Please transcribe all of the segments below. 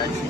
যাচ্ছি।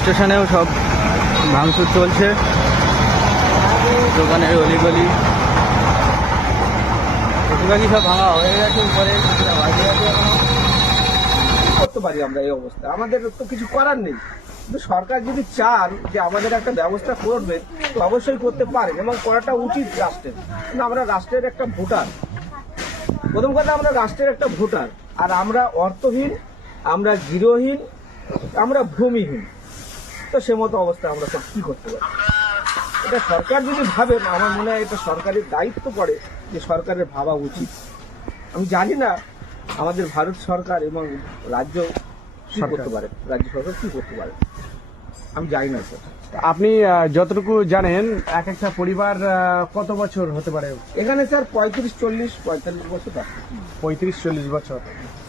স্টেশনেও সব ভাঙচুর চলছে, দোকানের অলিগলি বেশিরভাগই সব ভাঙা হয়ে গেছে। উপরে করতে পারি আমরা এই অবস্থা, আমাদের তো কিছু করার নেই। কিন্তু সরকার যদি চান যে আমাদের একটা ব্যবস্থা করবে তো অবশ্যই করতে পারে এবং করাটা উচিত রাষ্ট্রের। কিন্তু আমরা রাষ্ট্রের একটা ভোটার, প্রথম কথা আমরা রাষ্ট্রের একটা ভোটার, আর আমরা অর্থহীন, আমরা গৃহহীন, আমরা ভূমিহীন। তো সে মতো অবস্থা আমরা সব কি করতে পারি? এটা সরকার যদি ভাবেন, আমার মনে হয় এটা সরকারের দায়িত্ব পড়ে যে সরকারের ভাবা উচিত। আমি জানি না আমাদের ভারত সরকার এবং রাজ্য কি করতে পারে, রাজ্য সরকার কি করতে পারে আমি জানি না স্যার। আপনি যতটুকু জানেন এক একটা পরিবার কত বছর হতে পারে? এখানে স্যার 35, 40, 45 বছর থাকে। 35-40 বছর।